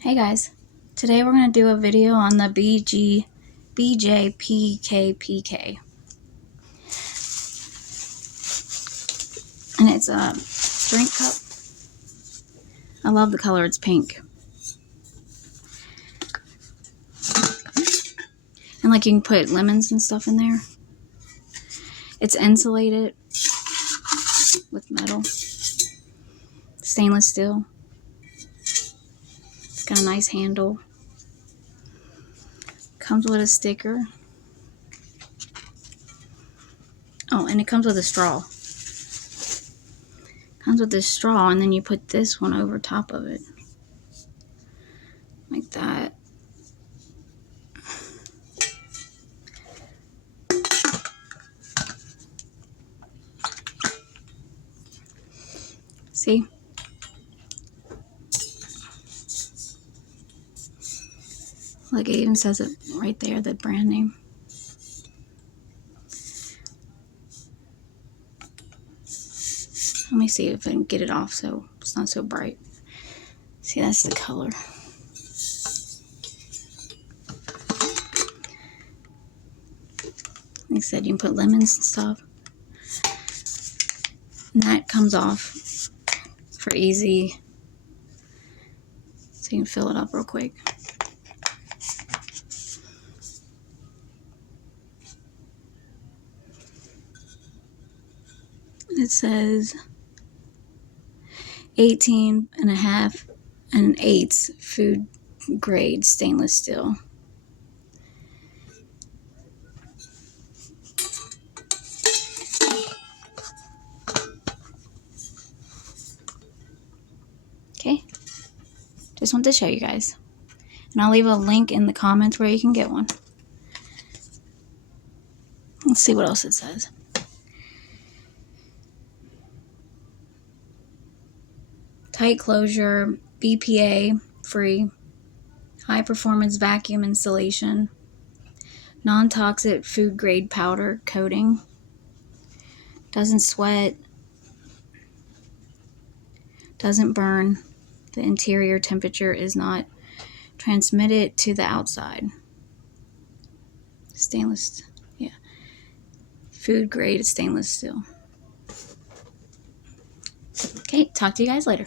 Hey guys, today we're going to do a video on the BJPKPK, and it's a drink cup. I love the color, it's pink, and like you can put lemons and stuff in there. It's insulated with metal, stainless steel. It's got a nice handle. Comes with a sticker. Oh, and it comes with a straw. Comes with this straw, and then you put this one over top of it. Like that. See? Like it even says it right there, the brand name. Let me see if I can get it off so it's not so bright. See, that's the color. Like I said, you can put lemons and stuff. And that comes off for easy. So you can fill it up real quick. It says 18.5 1/8 food grade stainless steel. Okay, just want to show you guys. And I'll leave a link in the comments where you can get one. Let's see what else it says. Tight closure, BPA free, high performance vacuum insulation, non-toxic food grade powder coating, doesn't sweat, doesn't burn, the interior temperature is not transmitted to the outside. Stainless, yeah, food grade stainless steel. Okay, talk to you guys later.